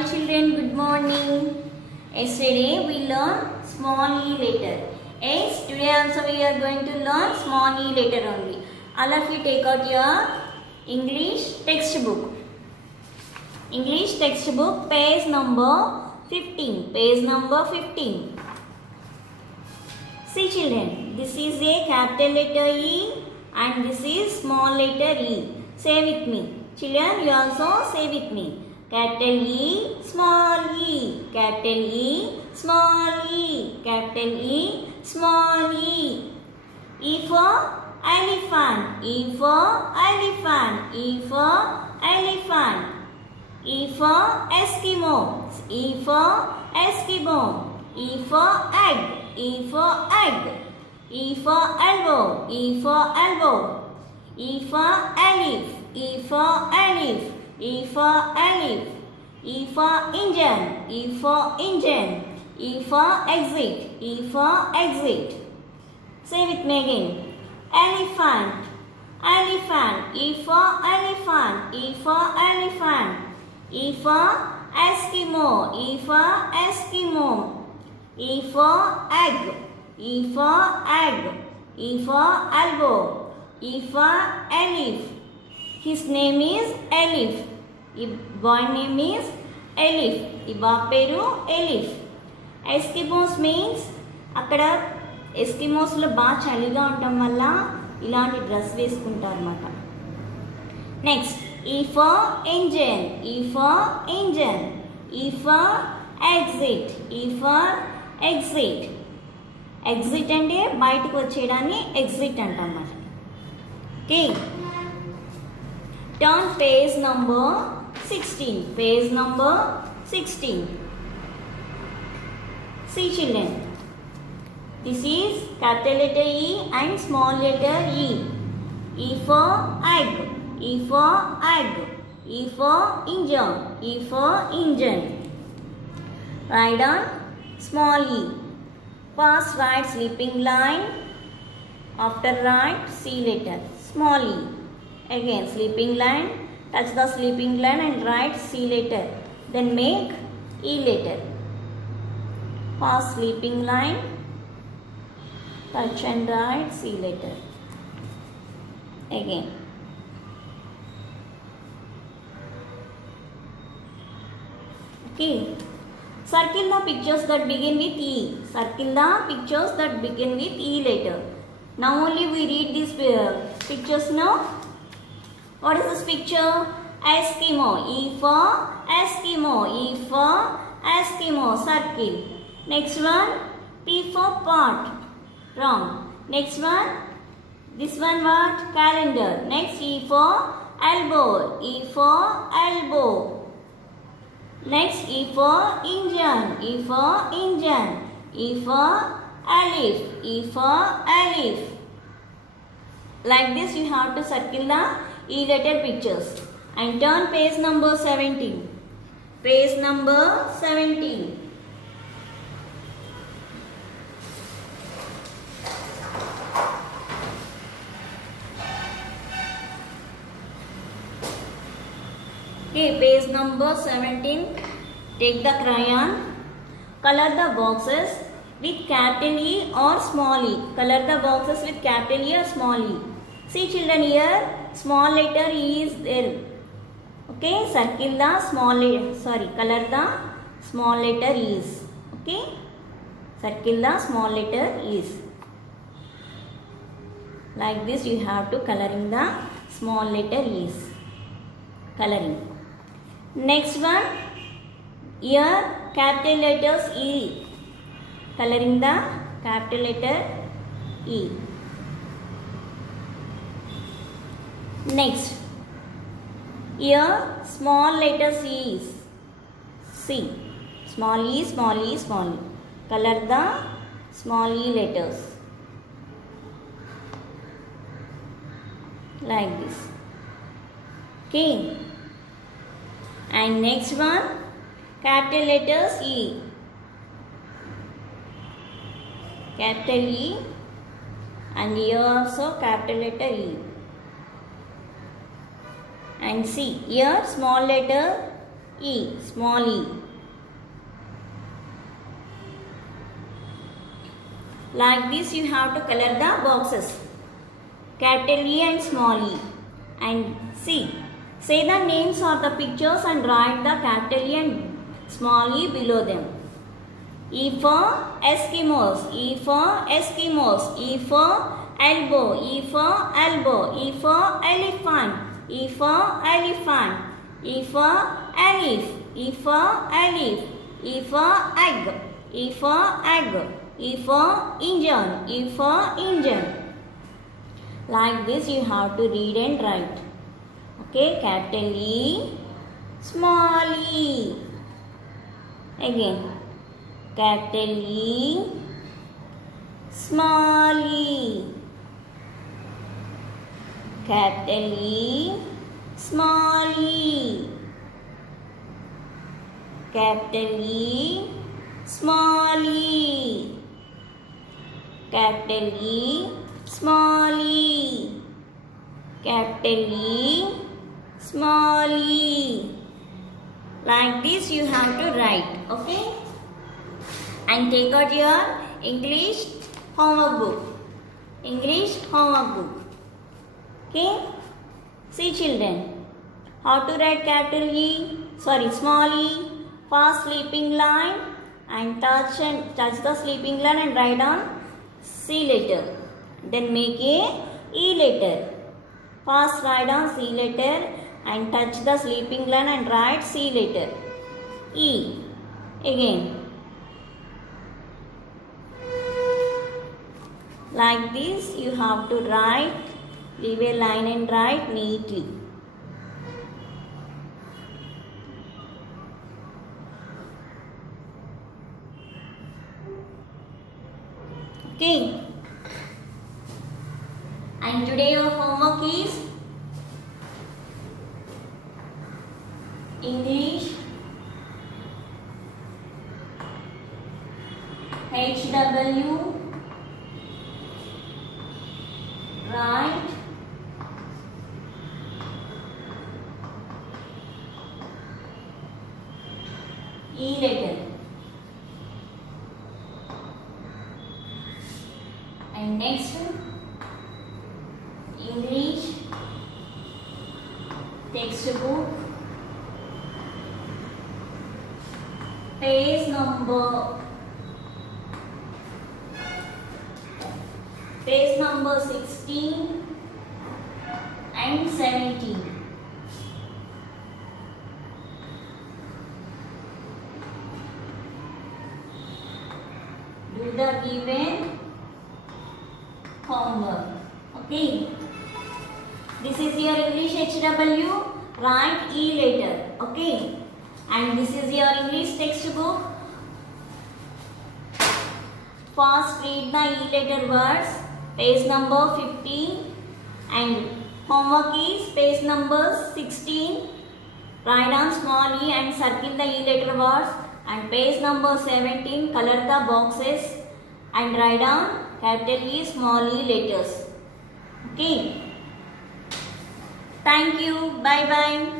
Hi children, good morning. Yesterday we learned small e letter. Yes, today also we are going to learn small e letter only. All of you take out your English textbook. English textbook page number 15. Page number 15. See children, this is a capital letter E and this is small letter E. Say with me. Children, you also say with me. Capital E, small e, capital E, small e, capital E, small e. E for elephant, E for elephant, E for elephant. E for Eskimo, E for Eskimo. E for egg, E for egg. E for elbow, E for elbow. E for elif, E for elif. E for elif. E for engine, E for engine. E for exit, E for exit. Say with me again. Elephant, elephant. E for elephant, E for elephant. E for Eskimo, E for Eskimo. E for egg, E for egg. E for elbow, E for elif. His name is Elif. ఈ bye name is ఎలిఫ్. ఈ బాబు పేరు ఎలిఫ్. Eskimos means అక్కడ ఎస్కిమోస్లో బాగా చలిగా ఉండటం వల్ల ఇలాంటి dress వేసుకుంటారు అన్నమాట. నెక్స్ట్ ఈ ఫర్ ఇంజన్, ఈ ఫర్ ఇంజన్. ఈ ఫర్ ఎగ్జిట్, ఈ ఫర్ ఎగ్జిట్. ఎగ్జిట్ అంటే బయటకు వచ్చేయడాన్ని ఎగ్జిట్ అంటాం అన్నమాట. Okay, turn page number 16. Page number 16. See children, this is capital letter E and small letter E. E for egg, E for egg. E for engine, E for engine. Write down small e. First write sleeping line. After write C letter, small e. Again sleeping line, touch the sleeping line and write C letter. Then make E letter. Pass sleeping line, touch and write C letter. Again. Okay. Circle the pictures that begin with E. Circle the pictures that begin with E letter. Now only we read these pictures now. What is this picture? Eskimo. E for Eskimo. E for Eskimo. Circle. Next one. P for pot. Wrong. Next one. This one what? Calendar. Next E for elbow. E for elbow. Next E for engine. E for engine. E for elif. E for elif. Like this you have to circle the E letter pictures and turn page number 17. Page number 17. Okay, page number 17. Take the crayon. Color the boxes with capital E or small e. Color the boxes with capital E or small e. See children, here small letter E is there. Okay, circle the small letter, color the small letter E's. Okay, circle the small letter E's. Like this you have to coloring the small letter E's. Coloring. Next one, here capital letters E. Coloring the capital letter E. Next, here small letter C is C. Small e, small e, small e. Color the small e letters like this. Okay. And next one, capital letters E. Capital E, and here also capital letter E. And see, here small letter E, small e. Like this you have to color the boxes, capital E and small e. And see, say the names of the pictures and write the capital E and small e below them. E for Eskimos, E for Eskimos, E for elbow, E for elbow, E for elephant, E for elephant, E for elif, E for elif, E for egg, E for egg, E for engine, E for engine. Like this you have to read and write. Okay, capital E, small e. Again, capital E, small e. Capital E, small e. Capital E, small e. Capital E, small e. Capital E, small e. Like this you have to write. Okay, and take out your English homework book. English homework book. Okay, see children, how to write capital E, small e. First sleeping line and touch the sleeping line and write down C letter. Then make a E letter. First write down C letter and touch the sleeping line and write C letter. E. Again. Like this you have to write, leave a line and write neatly. Okay. And today your homework is English HW, write E letter. And next, English textbook, page number 16 and 17. Do the given homework. Okay. This is your English HW. Write E letter. Okay. And this is your English textbook. First read the E letter words. Page number 15. And homework is page number 16. Write down small e and circle the E letter words. And page number 17. Color the boxes and write down capital E, small e letters. Okay. Thank you. Bye bye.